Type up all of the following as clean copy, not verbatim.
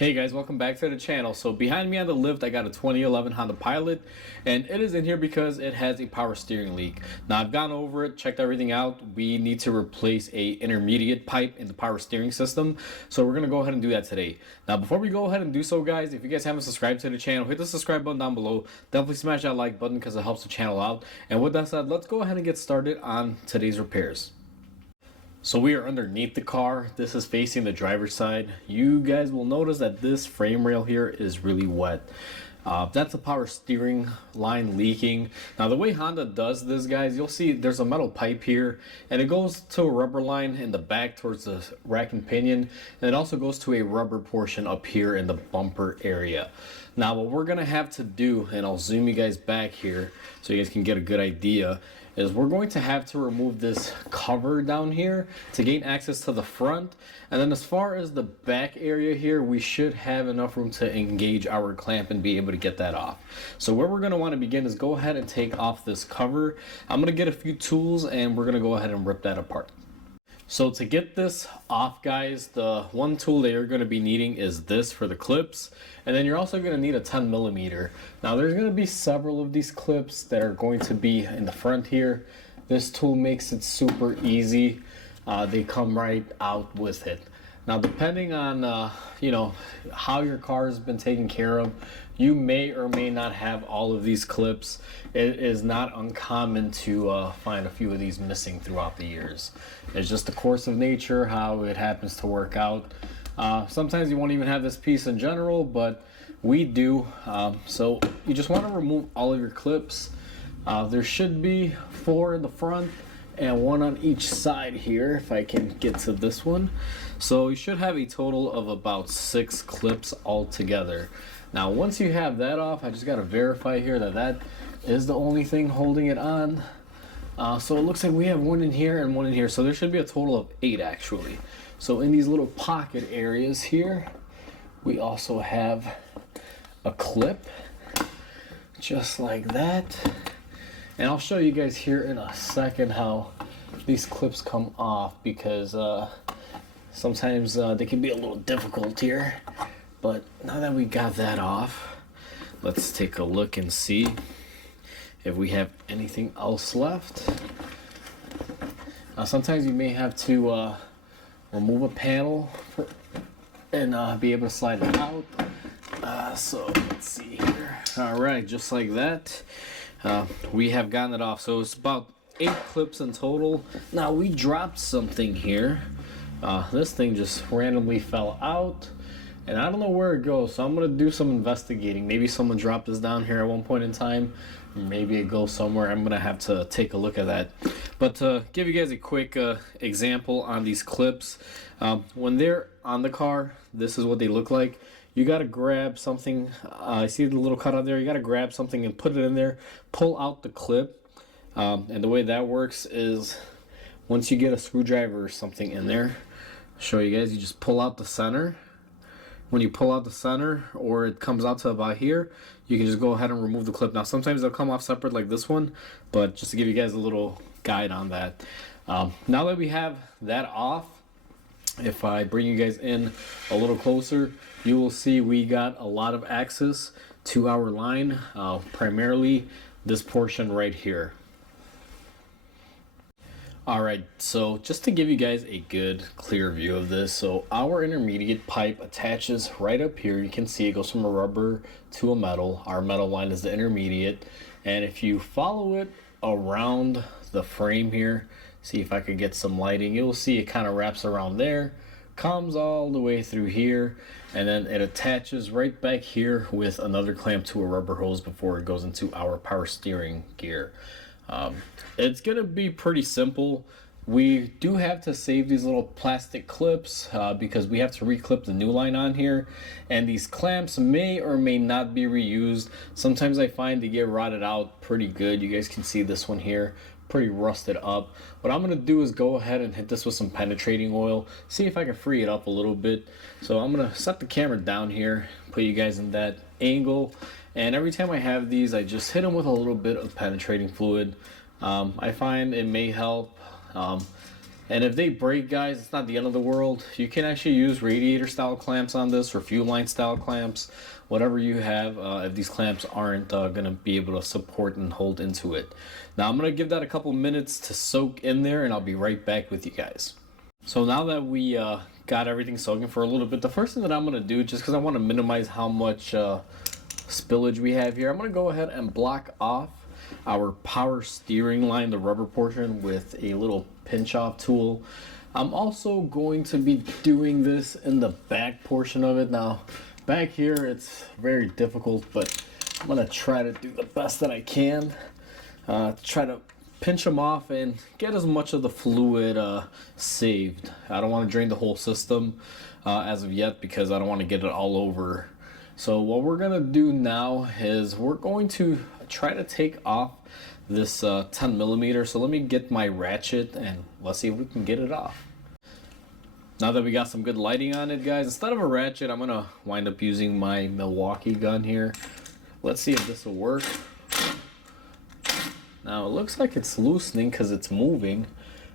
Hey guys, welcome back to the channel. So behind me on the lift, I got a 2011 Honda Pilot, and it is in here because it has a power steering leak. Now I've gone over it, checked everything out. We need to replace a intermediate pipe in the power steering system. So we're gonna go ahead and do that today. Now before we go ahead and do so, guys, if you guys haven't subscribed to the channel, hit the subscribe button down below. Definitely smash that like button because it helps the channel out. And with that said, let's go ahead and get started on today's repairs. So we are underneath the car. This is facing the driver's side. You guys will notice that this frame rail here is really wet. That's the power steering line leaking. Now the way Honda does this, guys, you'll see there's a metal pipe here and it goes to a rubber line in the back towards the rack and pinion, and it also goes to a rubber portion up here in the bumper area. Now what we're gonna have to do, and I'll zoom you guys back here so you guys can get a good idea, is we're going to have to remove this cover down here to gain access to the front. And then as far as the back area here, we should have enough room to engage our clamp and be able to get that off. So where we're going to want to begin is go ahead and take off this cover. I'm going to get a few tools and we're going to go ahead and rip that apart. So to get this off, guys, the one tool that you're going to be needing is this for the clips, and then you're also going to need a 10mm. Now there's going to be several of these clips that are going to be in the front here. This tool makes it super easy. They come right out with it. Now depending on how your car has been taken care of, you may or may not have all of these clips. It is not uncommon to find a few of these missing throughout the years. It's just the course of nature, how it happens to work out. Sometimes you won't even have this piece in general, but we do. So you just want to remove all of your clips. There should be 4 in the front and 1 on each side here, if I can get to this one. So you should have a total of about 6 clips altogether. Now once you have that off, I just got to verify here that that is the only thing holding it on. So it looks like we have 1 in here and 1 in here, so there should be a total of 8 actually. So in these little pocket areas here, we also have a clip just like that. And I'll show you guys here in a second how these clips come off, because sometimes they can be a little difficult here. But now that we got that off, let's take a look and see if we have anything else left. Now sometimes you may have to remove a panel and be able to slide it out. So let's see here. All right, just like that. We have gotten it off. So it's about 8 clips in total. Now we dropped something here. This thing just randomly fell out and I don't know where it goes, so I'm gonna do some investigating. Maybe someone dropped this down here at one point in time. Maybe it goes somewhere. I'm gonna have to take a look at that. But to give you guys a quick example on these clips, when they're on the car, this is what they look like. You got to grab something. I see the little cutout there. You got to grab something and put it in there, pull out the clip. And the way that works is once you get a screwdriver or something in there, I'll show you guys, you just pull out the center. When you pull out the center, or it comes out to about here, you can just go ahead and remove the clip. Now sometimes they'll come off separate like this one, but just to give you guys a little guide on that. Now that we have that off, if I bring you guys in a little closer, you will see we got a lot of access to our line, primarily this portion right here. Alright, so just to give you guys a good clear view of this, so our intermediate pipe attaches right up here. You can see it goes from a rubber to a metal. Our metal line is the intermediate, and if you follow it around the frame here, see if I could get some lighting, you'll see it kind of wraps around there, comes all the way through here, and then it attaches right back here with another clamp to a rubber hose before it goes into our power steering gear. It's gonna be pretty simple. We do have to save these little plastic clips because we have to reclip the new line on here, and these clamps may or may not be reused. Sometimes I find they get rotted out pretty good. You guys can see this one here, pretty rusted up. What I'm gonna do is go ahead and hit this with some penetrating oil, see if I can free it up a little bit. So I'm gonna set the camera down here, put you guys in that angle, and every time I have these, I just hit them with a little bit of penetrating fluid. I find it may help And if they break, guys, it's not the end of the world. You can actually use radiator style clamps on this, or fuel line style clamps, whatever you have, if these clamps aren't going to be able to support and hold into it. Now I'm going to give that a couple minutes to soak in there, and I'll be right back with you guys. So now that we got everything soaking for a little bit, the first thing that I'm going to do, just because I want to minimize how much spillage we have here, I'm going to go ahead and block off our power steering line, the rubber portion, with a little pinch off tool. I'm also going to be doing this in the back portion of it. Now back here it's very difficult, but I'm going to try to do the best that I can, try to pinch them off and get as much of the fluid saved. I don't want to drain the whole system as of yet, because I don't want to get it all over. So what we're gonna do now is we're going to try to take off this 10 millimeter. So let me get my ratchet and let's see if we can get it off. Now that we got some good lighting on it, guys, instead of a ratchet, I'm gonna wind up using my Milwaukee gun here. Let's see if this will work. Now it looks like it's loosening because it's moving,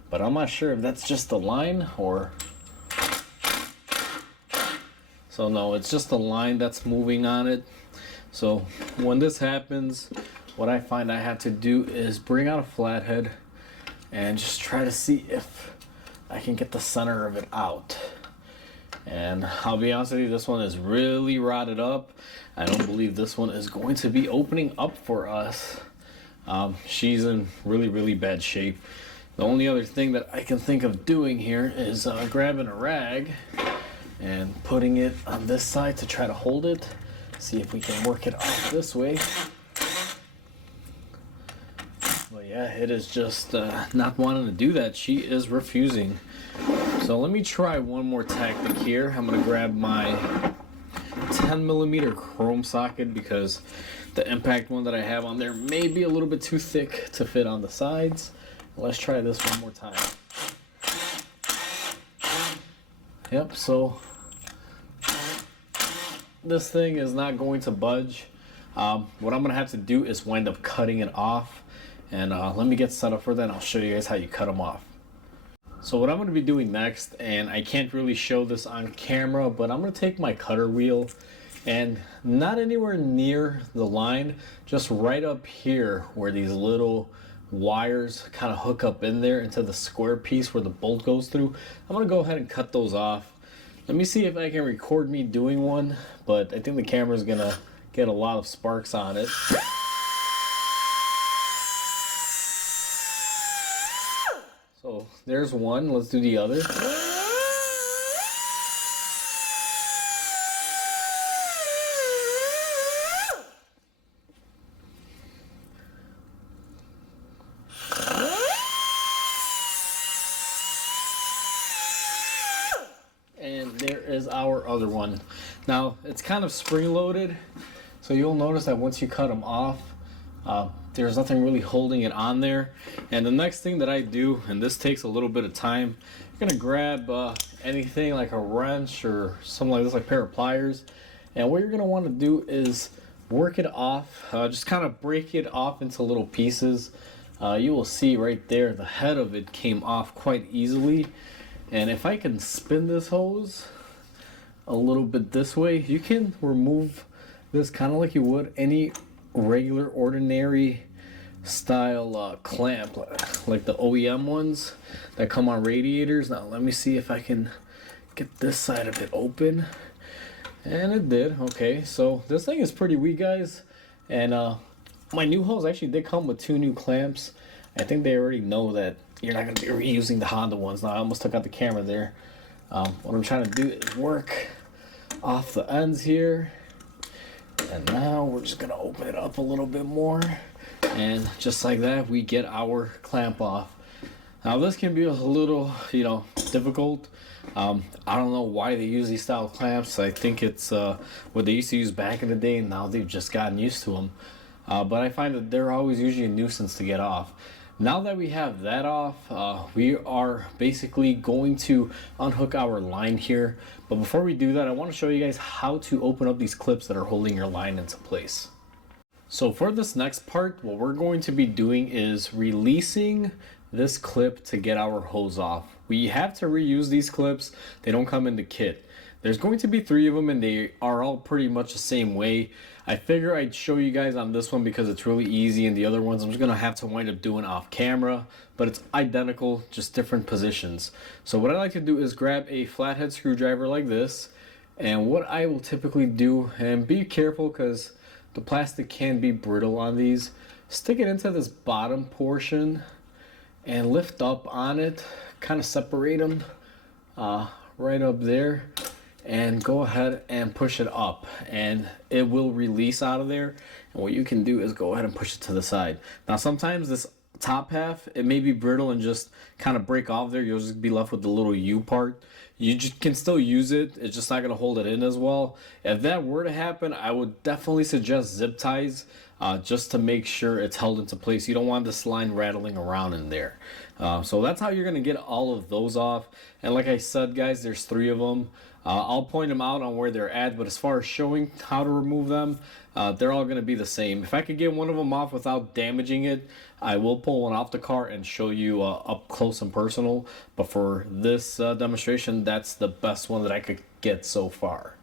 but I'm not sure if that's just the line or... So no, it's just the line that's moving on it. So when this happens, what I find I have to do is bring out a flathead and just try to see if I can get the center of it out. And I'll be honest with you, this one is really rotted up. I don't believe this one is going to be opening up for us. She's in really bad shape. The only other thing that I can think of doing here is grabbing a rag and putting it on this side to try to hold it. See if we can work it off this way. But yeah, it is just not wanting to do that. She is refusing. So let me try one more tactic here. I'm gonna grab my 10 millimeter chrome socket, because the impact one that I have on there may be a little bit too thick to fit on the sides. Let's try this one more time. Yep, so this thing is not going to budge. What I'm gonna have to do is wind up cutting it off, and let me get set up for that and I'll show you guys how you cut them off. So what I'm gonna be doing next, and I can't really show this on camera, but I'm gonna take my cutter wheel and not anywhere near the line, just right up here where these little wires kind of hook up in there into the square piece where the bolt goes through. I'm gonna go ahead and cut those off. Let me see if I can record me doing one, but I think the camera's gonna get a lot of sparks on it. So there's one, let's do the other. And there is our other one. Now it's kind of spring loaded, so you'll notice that once you cut them off, there's nothing really holding it on there. And the next thing that I do, and this takes a little bit of time, you're gonna grab anything like a wrench or something like this, like a pair of pliers, and what you're gonna want to do is work it off, just kind of break it off into little pieces. You will see right there the head of it came off quite easily. And if I can spin this hose a little bit this way, you can remove this kind of like you would any regular ordinary style clamp, like the OEM ones that come on radiators. Now let me see if I can get this side of it open, and it did. Okay, so this thing is pretty weak, guys, and my new hose actually did come with 2 new clamps. I think they already know that you're not going to be reusing the Honda ones. Now I almost took out the camera there. What I'm trying to do is work off the ends here, and now we're just going to open it up a little bit more, and just like that we get our clamp off. Now this can be a little, difficult. I don't know why they use these style clamps. I think it's what they used to use back in the day, and now they've just gotten used to them. But I find that they're always usually a nuisance to get off. Now that we have that off, we are basically going to unhook our line here. But before we do that, I want to show you guys how to open up these clips that are holding your line into place. So for this next part, what we're going to be doing is releasing this clip to get our hose off. We have to reuse these clips. They don't come in the kit. There's going to be 3 of them, and they are all pretty much the same way. I figure I'd show you guys on this one because it's really easy, and the other ones I'm just gonna have to wind up doing off camera, but it's identical, just different positions. So what I like to do is grab a flathead screwdriver like this, and what I will typically do, and be careful because the plastic can be brittle on these, stick it into this bottom portion and lift up on it, kind of separate them right up there, and go ahead and push it up, and it will release out of there. And what you can do is go ahead and push it to the side. Now sometimes this top half, it may be brittle and just kind of break off there. You'll just be left with the little U part. You just can still use it, it's just not going to hold it in as well. If that were to happen, I would definitely suggest zip ties, just to make sure it's held into place. You don't want this line rattling around in there. So that's how you're going to get all of those off. And like I said, guys, there's 3 of them. I'll point them out on where they're at, but as far as showing how to remove them, they're all going to be the same. If I could get one of them off without damaging it, I will pull one off the car and show you up close and personal. But for this demonstration, that's the best one that I could get so far.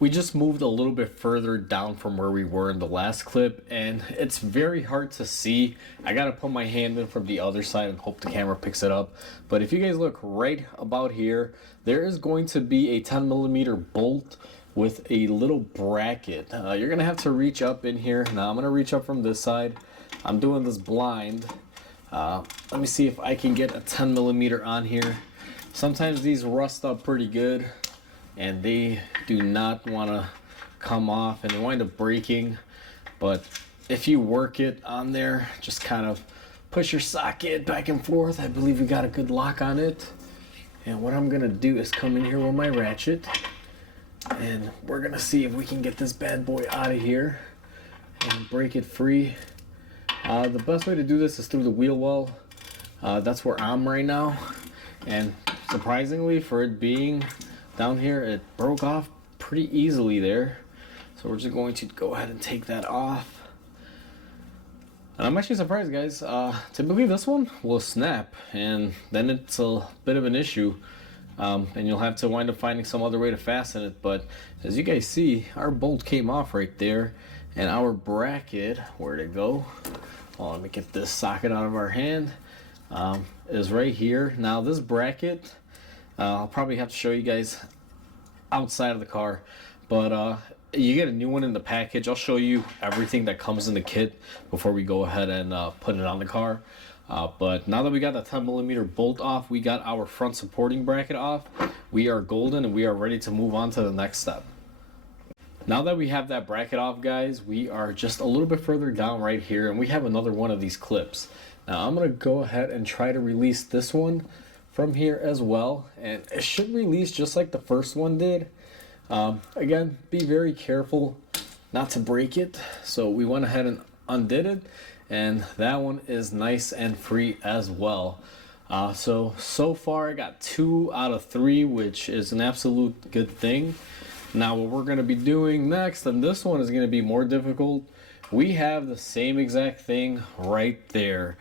We just moved a little bit further down from where we were in the last clip, and it's very hard to see. I gotta put my hand in from the other side and hope the camera picks it up. But if you guys look right about here, there is going to be a 10mm bolt with a little bracket. You're gonna have to reach up in here. Now I'm gonna reach up from this side. I'm doing this blind. Let me see if I can get a 10mm on here. Sometimes these rust up pretty good, and they do not want to come off, and they wind up breaking. But if you work it on there, just kind of push your socket back and forth. I believe we got a good lock on it. And what I'm gonna do is come in here with my ratchet, and we're gonna see if we can get this bad boy out of here and break it free. The best way to do this is through the wheel well. That's where I'm right now, and surprisingly, for it being down here, it broke off pretty easily there. So we're just going to go ahead and take that off. And I'm actually surprised, guys. Typically this one will snap, and then it's a bit of an issue, and you'll have to wind up finding some other way to fasten it. But as you guys see, our bolt came off right there, and our bracket, where'd it go? Well, let me get this socket out of our hand, is right here. Now this bracket, I'll probably have to show you guys outside of the car, but you get a new one in the package. I'll show you everything that comes in the kit before we go ahead and put it on the car. But now that we got the 10mm bolt off, we got our front supporting bracket off, we are golden and we are ready to move on to the next step. Now that we have that bracket off, guys, we are just a little bit further down right here, and we have another one of these clips. Now I'm gonna go ahead and try to release this one from here as well, and it should release just like the first one did. Again, be very careful not to break it. So we went ahead and undid it, and that one is nice and free as well. So far I got 2 out of 3, which is an absolute good thing. Now what we're going to be doing next, and this one is going to be more difficult, we have the same exact thing right there.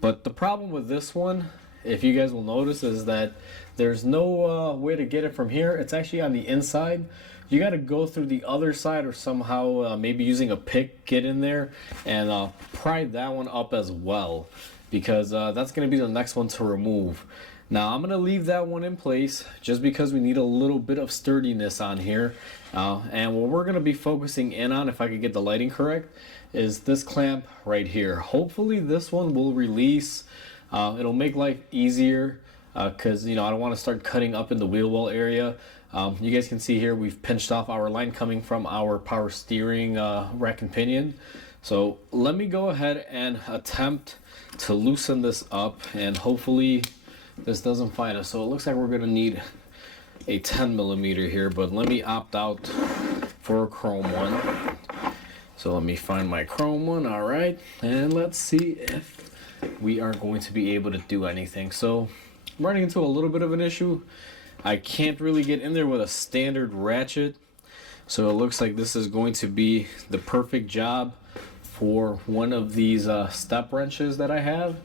But the problem with this one, if you guys will notice, is that there's no way to get it from here. It's actually on the inside. You got to go through the other side, or somehow maybe using a pick get in there and pry that one up as well, because that's going to be the next one to remove. Now I'm going to leave that one in place just because we need a little bit of sturdiness on here, and what we're going to be focusing in on, if I could get the lighting correct, is this clamp right here. Hopefully this one will release. It'll make life easier, because I don't want to start cutting up in the wheel well area. You guys can see here we've pinched off our line coming from our power steering rack and pinion. So let me go ahead and attempt to loosen this up, and hopefully this doesn't fight us. So it looks like we're gonna need a 10mm here, but let me opt out for a chrome one. So let me find my chrome one. All right, and let's see if we are going to be able to do anything. So I'm running into a little bit of an issue. I can't really get in there with a standard ratchet, so it looks like this is going to be the perfect job for one of these step wrenches that I have.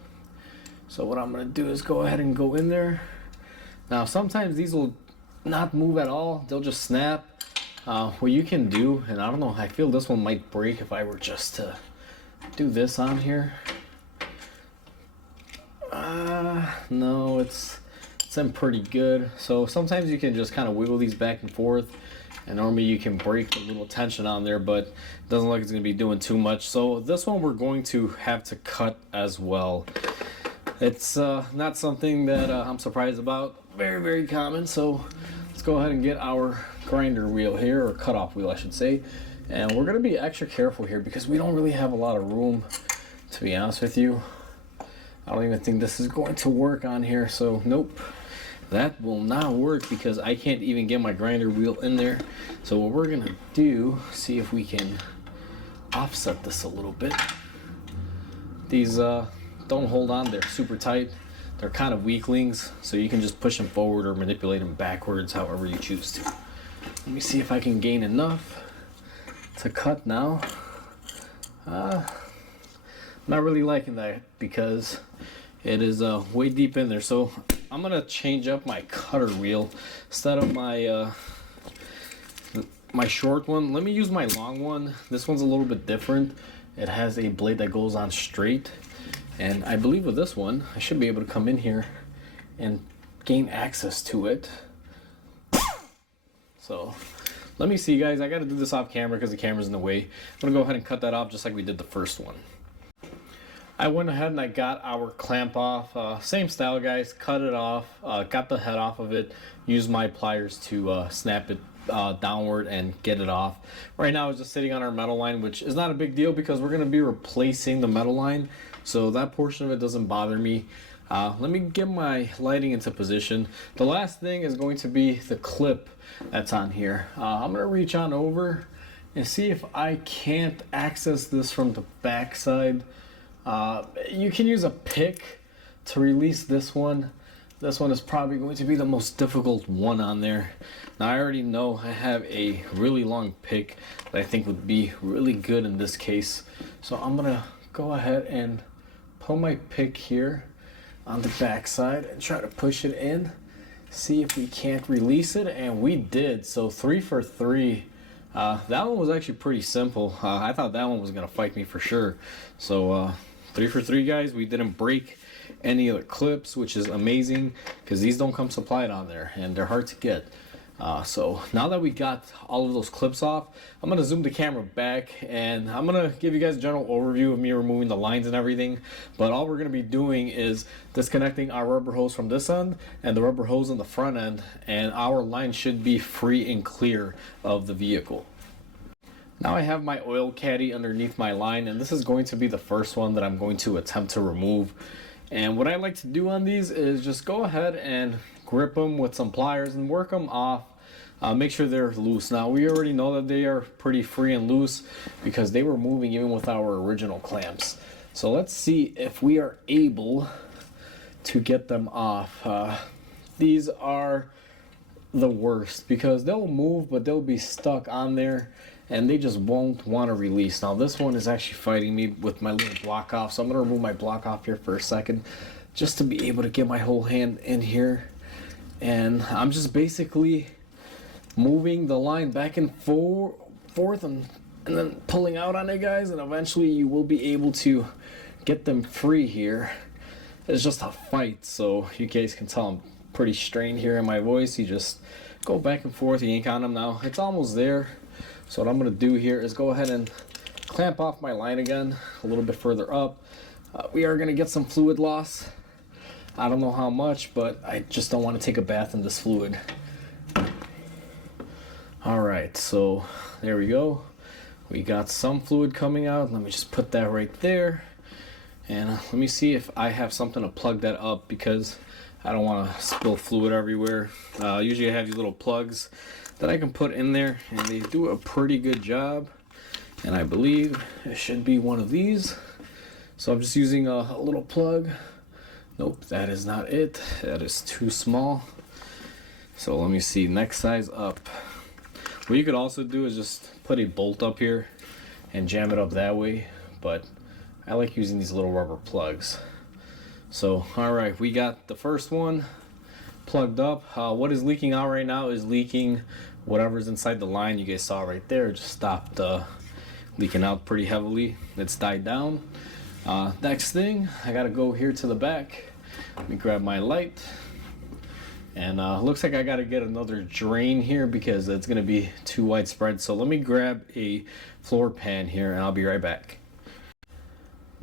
So what I'm gonna do is go ahead and go in there. Now sometimes these will not move at all, they'll just snap. What you can do, and I don't know, I feel this one might break if I were just to do this on here. No, it's in pretty good. So sometimes you can just kind of wiggle these back and forth, and normally you can break a little tension on there, but it doesn't look like it's going to be doing too much. So this one we're going to have to cut as well. It's not something that I'm surprised about. Very, very common. So let's go ahead and get our grinder wheel here, or cutoff wheel I should say. And we're going to be extra careful here because we don't really have a lot of room, to be honest with you. I don't even think this is going to work on here, so nope. That will not work because I can't even get my grinder wheel in there. So what we're gonna do, see if we can offset this a little bit. These don't hold on, they're super tight. They're kind of weaklings, so you can just push them forward or manipulate them backwards, however you choose to. Let me see if I can gain enough to cut now. Not really liking that because it is way deep in there. So I'm gonna change up my cutter wheel. Instead of my my short one, let me use my long one. This one's a little bit different. It has a blade that goes on straight, and I believe with this one I should be able to come in here and gain access to it. So let me see, guys. I gotta do this off camera because the camera's in the way. I'm gonna go ahead and cut that off just like we did the first one. I went ahead and I got our clamp off, same style, guys. Cut it off, got the head off of it, used my pliers to snap it downward and get it off. Right now it's just sitting on our metal line, which is not a big deal because we're going to be replacing the metal line, so that portion of it doesn't bother me. Let me get my lighting into position. The last thing is going to be the clip that's on here. I'm going to reach on over and see if I can't access this from the back side. You can use a pick to release this one. This one is probably going to be the most difficult one on there. Now I already know I have a really long pick that I think would be really good in this case. So I'm gonna go ahead and pull my pick here on the back side and try to push it in. See if we can't release it, and we did. So 3 for 3. That one was actually pretty simple. I thought that one was gonna fight me for sure. So 3 for 3, guys. We didn't break any of the clips, which is amazing because these don't come supplied on there and they're hard to get. So now that we got all of those clips off, I'm gonna zoom the camera back and I'm gonna give you guys a general overview of me removing the lines and everything. But all we're gonna be doing is disconnecting our rubber hose from this end and the rubber hose on the front end, and our line should be free and clear of the vehicle. Now I have my oil caddy underneath my line, and this is going to be the first one that I'm going to attempt to remove. And what I like to do on these is just go ahead and grip them with some pliers and work them off. Make sure they're loose. Now we already know that they are pretty free and loose because they were moving even with our original clamps. So let's see if we are able to get them off. These are the worst because they'll move but they'll be stuck on there and they just won't want to release. Now this one is actually fighting me with my little block off, so I'm going to remove my block off here for a second just to be able to get my whole hand in here. And I'm just basically moving the line back and forth and then pulling out on it, guys, and eventually you will be able to get them free here. It's just a fight, so you guys can tell I'm pretty strained here in my voice. You just go back and forth, yank on them. Now it's almost there. So what I'm going to do here is go ahead and clamp off my line again a little bit further up. We are going to get some fluid loss. I don't know how much, but I just don't want to take a bath in this fluid. Alright, so there we go. We got some fluid coming out. Let me just put that right there. And let me see if I have something to plug that up because I don't want to spill fluid everywhere. Usually I have these little plugs that I can put in there, and they do a pretty good job. And I believe it should be one of these. So I'm just using a little plug. Nope, that is not it. That is too small. So let me see, next size up. What you could also do is just put a bolt up here and jam it up that way, but I like using these little rubber plugs. So all right, we got the first one plugged up. What is leaking out right now is leaking whatever's inside the line. You guys saw right there, it just stopped leaking out pretty heavily. It's died down. Next thing, I gotta go here to the back. Let me grab my light. And looks like I gotta get another drain here because it's gonna be too widespread. So let me grab a floor pan here and I'll be right back.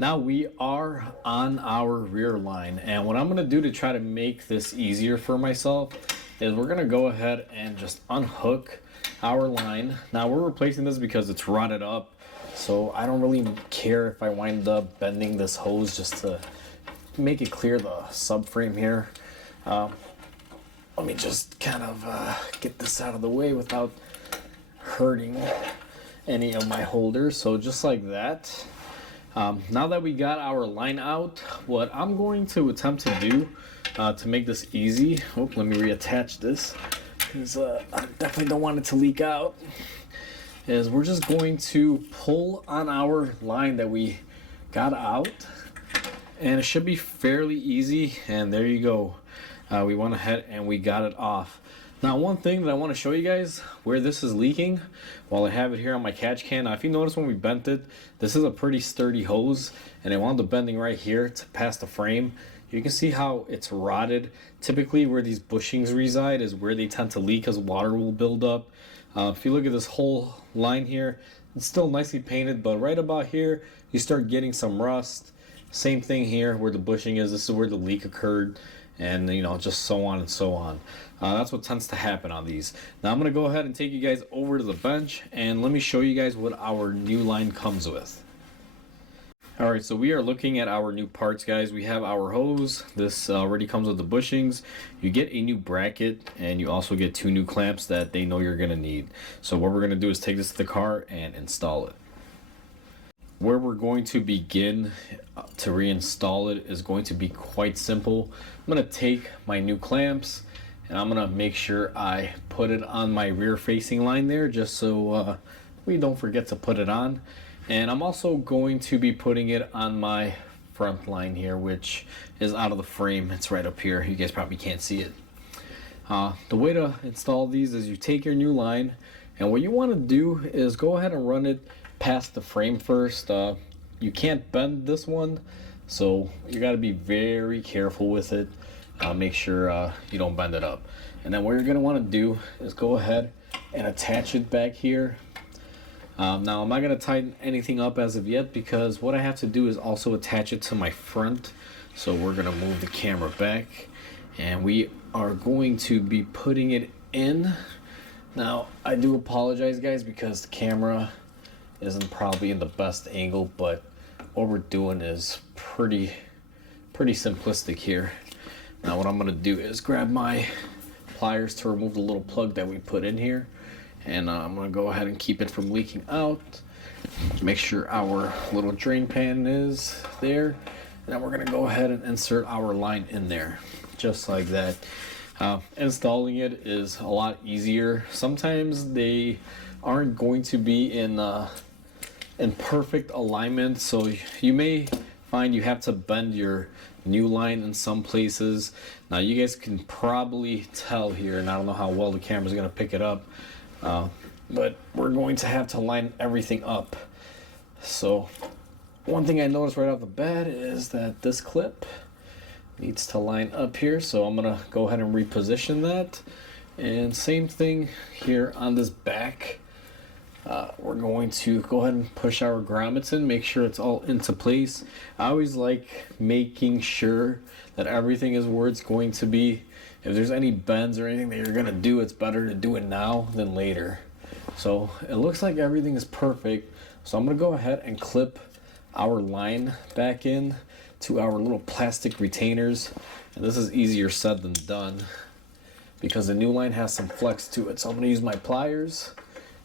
Now we are on our rear line, and what I'm gonna do to try to make this easier for myself is we're gonna go ahead and just unhook our line. Now we're replacing this because it's rotted up, so I don't really care if I wind up bending this hose just to make it clear the subframe here. Let me just kind of get this out of the way without hurting any of my holders. So just like that. Now that we got our line out, what I'm going to attempt to do to make this easy, let me reattach this because I definitely don't want it to leak out, is we're just going to pull on our line that we got out, and it should be fairly easy. And there you go. We went ahead and we got it off. Now, one thing that I want to show you guys where this is leaking while I have it here on my catch can. Now, if you notice when we bent it, this is a pretty sturdy hose and it wound up bending right here to pass the frame. You can see how it's rotted. Typically where these bushings reside is where they tend to leak as water will build up. If you look at this whole line here, it's still nicely painted, but right about here, you start getting some rust. Same thing here where the bushing is. This is where the leak occurred. And just so on and so on. That's what tends to happen on these. Now I'm gonna go ahead and take you guys over to the bench and let me show you guys what our new line comes with. Alright, so we are looking at our new parts, guys. We have our hose. This already comes with the bushings. You get a new bracket and you also get 2 new clamps that they know you're gonna need. So what we're gonna do is take this to the car and install it. Where we're going to begin to reinstall it is going to be quite simple. I'm going to take my new clamps and I'm going to make sure I put it on my rear facing line there just so we don't forget to put it on. And I'm also going to be putting it on my front line here, which is out of the frame. It's right up here. You guys probably can't see it. The way to install these is you take your new line, and what you want to do is go ahead and run it past the frame first. You can't bend this one, so you got to be very careful with it. Make sure you don't bend it up. And then what you're going to want to do is go ahead and attach it back here. Now I'm not going to tighten anything up as of yet because what I have to do is also attach it to my front. So we're going to move the camera back and we are going to be putting it in. Now I do apologize, guys, because the camera isn't probably in the best angle, but what we're doing is pretty simplistic here. Now what I'm gonna do is grab my pliers to remove the little plug that we put in here, and I'm gonna go ahead and keep it from leaking out. Make sure our little drain pan is there, and then we're gonna go ahead and insert our line in there just like that. Installing it is a lot easier. Sometimes they aren't going to be in perfect alignment, so you may find you have to bend your new line in some places. Now you guys can probably tell here, and I don't know how well the camera's going to pick it up, but we're going to have to line everything up. So one thing I noticed right off the bat is that this clip needs to line up here, so I'm going to go ahead and reposition that. And same thing here on this back. We're going to go ahead and push our grommets in, make sure it's all into place. I always like making sure that everything is where it's going to be. If there's any bends or anything that you're going to do, it's better to do it now than later. So it looks like everything is perfect. So I'm going to go ahead and clip our line back in to our little plastic retainers. And this is easier said than done because the new line has some flex to it. So I'm going to use my pliers.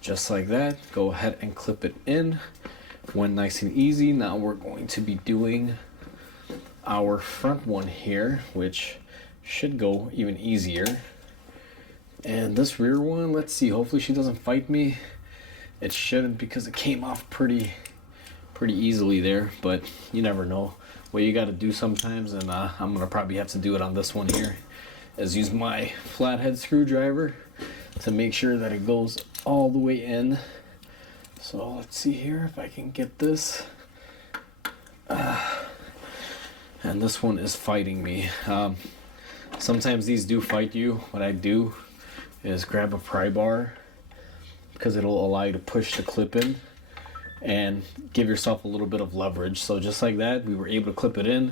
Just like that, go ahead and clip it in. Went nice and easy. Now we're going to be doing our front one here, which should go even easier. And this rear one, let's see, hopefully she doesn't fight me. It shouldn't because it came off pretty easily there, but you never know. what you got to do sometimes, and I'm gonna probably have to do it on this one here, is use my flathead screwdriver to make sure that it goes all the way in. So let's see here if I can get this. And this one is fighting me. Sometimes these do fight you. What I do is grab a pry bar, because it'll allow you to push the clip in and give yourself a little bit of leverage. So just like that, we were able to clip it in,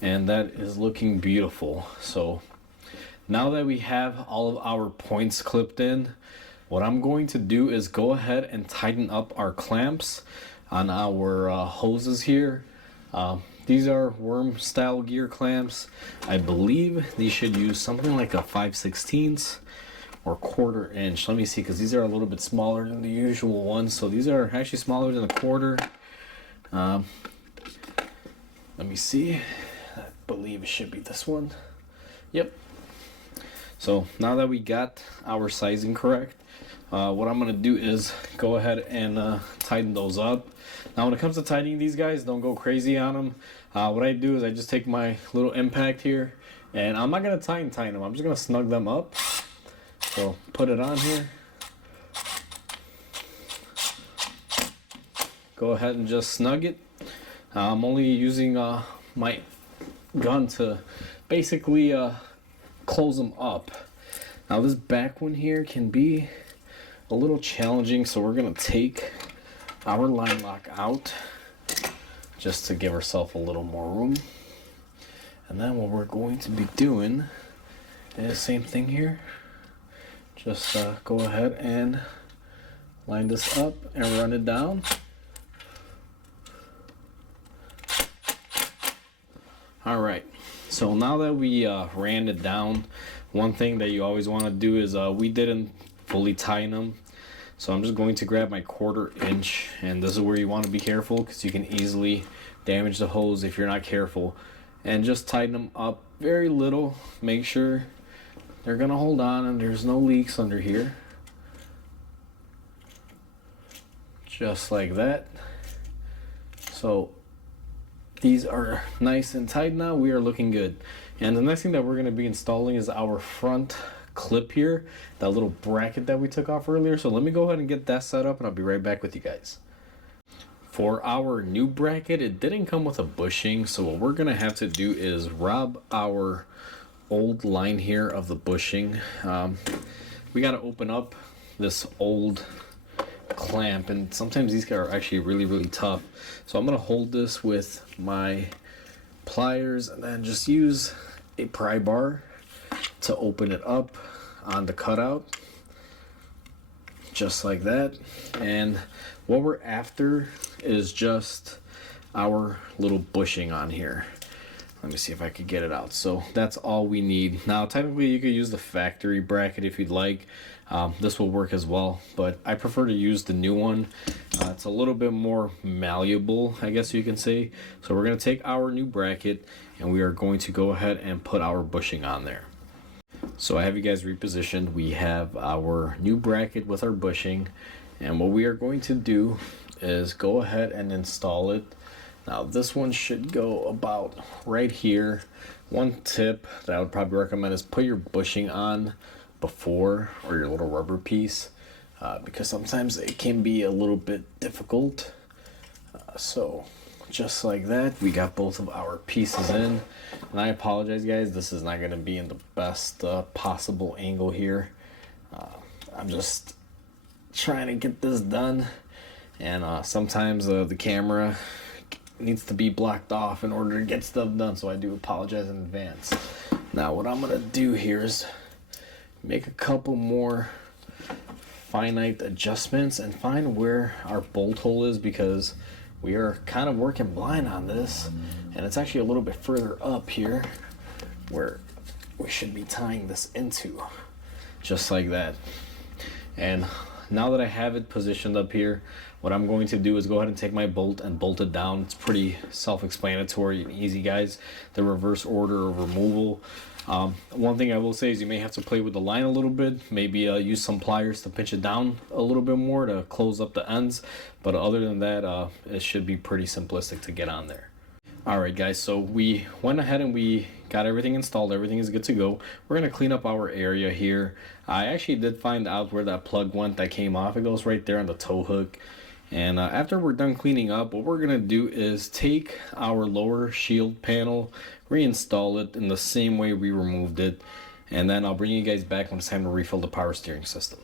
and that is looking beautiful. So now that we have all of our points clipped in, what I'm going to do is go ahead and tighten up our clamps on our hoses here. These are worm style gear clamps. I believe these should use something like a 5/16 or 1/4 inch. Let me see, because these are a little bit smaller than the usual ones. So these are actually smaller than a 1/4. Let me see. I believe it should be this one. Yep. So now that we got our sizing correct, what I'm gonna do is go ahead and tighten those up. Now when it comes to tightening these guys, don't go crazy on them. What I do is I just take my little impact here, and I'm not gonna tighten them. I'm just gonna snug them up. So put it on here. Go ahead and just snug it. I'm only using my gun to basically close them up. Now this back one here can be a little challenging, so we're gonna take our line lock out just to give ourselves a little more room. And then what we're going to be doing is same thing here. Just go ahead and line this up and run it down. All right, so now that we ran it down, one thing that you always want to do is we didn't fully tighten them. So I'm just going to grab my 1/4 inch, and this is where you want to be careful, because you can easily damage the hose if you're not careful. And just tighten them up very little. Make sure they're gonna hold on and there's no leaks under here. Just like that. So these are nice and tight now. We are looking good. And the next thing that we're gonna be installing is our front clip here, that little bracket that we took off earlier. So let me go ahead and get that set up, and I'll be right back with you guys. For our new bracket, it didn't come with a bushing, so what we're gonna have to do is rob our old line here of the bushing. We got to open up this old clamp, and sometimes these guys are actually really tough. So I'm gonna hold this with my pliers and then just use a pry bar to open it up on the cutout, just like that. And what we're after is just our little bushing on here. Let me see if I could get it out. So that's all we need. Now technically you could use the factory bracket if you'd like. This will work as well, but I prefer to use the new one. It's a little bit more malleable, I guess you can say. So we're going to take our new bracket, and we are going to go ahead and put our bushing on there. So I have you guys repositioned. We have our new bracket with our bushing, and what we are going to do is go ahead and install it. Now this one should go about right here. One tip that I would probably recommend is put your bushing on before, or your little rubber piece, because sometimes it can be a little bit difficult. So just like that, we got both of our pieces in. And I apologize guys, this is not going to be in the best possible angle here. I'm just trying to get this done, and sometimes the camera needs to be blocked off in order to get stuff done, so I do apologize in advance. Now what I'm going to do here is make a couple more finite adjustments and find where our bolt hole is, because we are kind of working blind on this, and it's actually a little bit further up here where we should be tying this into, just like that. And now that I have it positioned up here, what I'm going to do is go ahead and take my bolt and bolt it down. It's pretty self-explanatory and easy, guys, the reverse order of removal. One thing I will say is you may have to play with the line a little bit, maybe use some pliers to pinch it down a little bit more to close up the ends, but other than that, it should be pretty simplistic to get on there. Alright guys, so we went ahead and we got everything installed, everything is good to go. We're going to clean up our area here. I actually did find out where that plug went that came off. It goes right there on the tow hook. And after we're done cleaning up, what we're going to do is take our lower shield panel, reinstall it in the same way we removed it, and then I'll bring you guys back when it's time to refill the power steering system.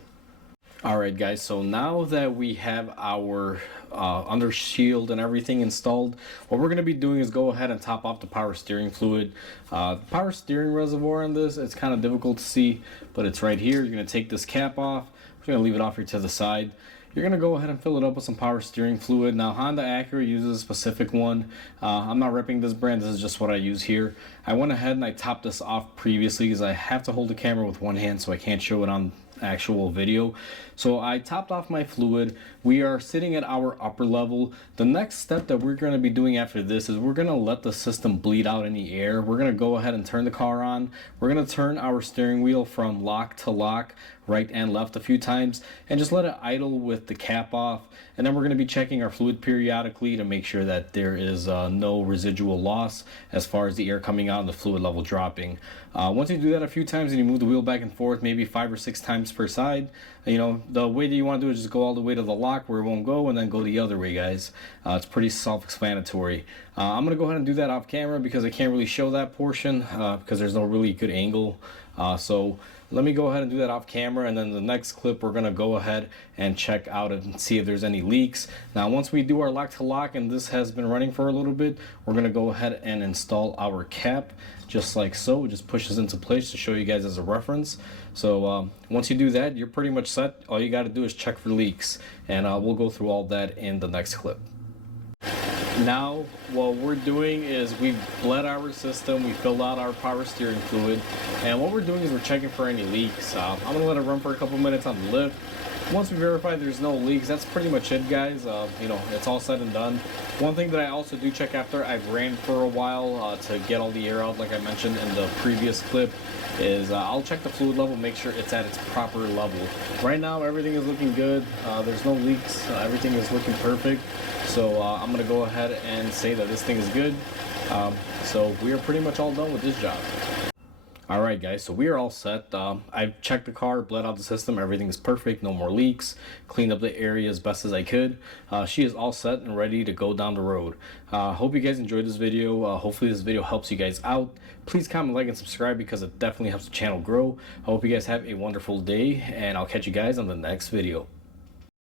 Alright guys, so now that we have our under shield and everything installed, what we're going to be doing is go ahead and top off the power steering fluid. The power steering reservoir on this, it's kind of difficult to see, but it's right here. You're going to take this cap off. We're going to leave it off here to the side. You're going to go ahead and fill it up with some power steering fluid. Now Honda Acura uses a specific one. I'm not repping this brand, this is just what I use here. I went ahead and I topped this off previously because I have to hold the camera with one hand, so I can't show it on actual video. So I topped off my fluid. We are sitting at our upper level. The next step that we're going to be doing after this is we're going to let the system bleed out any air. We're going to go ahead and turn the car on. We're going to turn our steering wheel from lock to lock, right and left a few times, and just let it idle with the cap off. And then we're going to be checking our fluid periodically to make sure that there is no residual loss as far as the air coming out and the fluid level dropping. Once you do that a few times and you move the wheel back and forth, maybe 5 or 6 times per side, you know, the way that you want to do it is just go all the way to the lock where it won't go, and then go the other way, guys. It's pretty self-explanatory. I'm going to go ahead and do that off camera because I can't really show that portion because there's no really good angle. So let me go ahead and do that off camera, and then the next clip we're going to go ahead and check out and see if there's any leaks. Now once we do our lock to lock and this has been running for a little bit, we're going to go ahead and install our cap just like so. It just pushes into place to show you guys as a reference. So once you do that, you're pretty much set. All you got to do is check for leaks, and we'll go through all that in the next clip. Now what we're doing is we've bled our system, we filled out our power steering fluid, and what we're doing is we're checking for any leaks. I'm going to let it run for a couple minutes on the lift. Once we verify there's no leaks, that's pretty much it, guys. You know, it's all said and done. One thing that I also do check after I've ran for a while to get all the air out, like I mentioned in the previous clip, is I'll check the fluid level, make sure it's at its proper level. Right now everything is looking good. There's no leaks, everything is looking perfect. So I'm going to go ahead and say that this thing is good. So we are pretty much all done with this job. Alright guys, so we are all set. I've checked the car, bled out the system, everything is perfect, no more leaks, cleaned up the area as best as I could. She is all set and ready to go down the road. Hope you guys enjoyed this video. Hopefully this video helps you guys out. Please comment, like, and subscribe because it definitely helps the channel grow. I hope you guys have a wonderful day, and I'll catch you guys on the next video.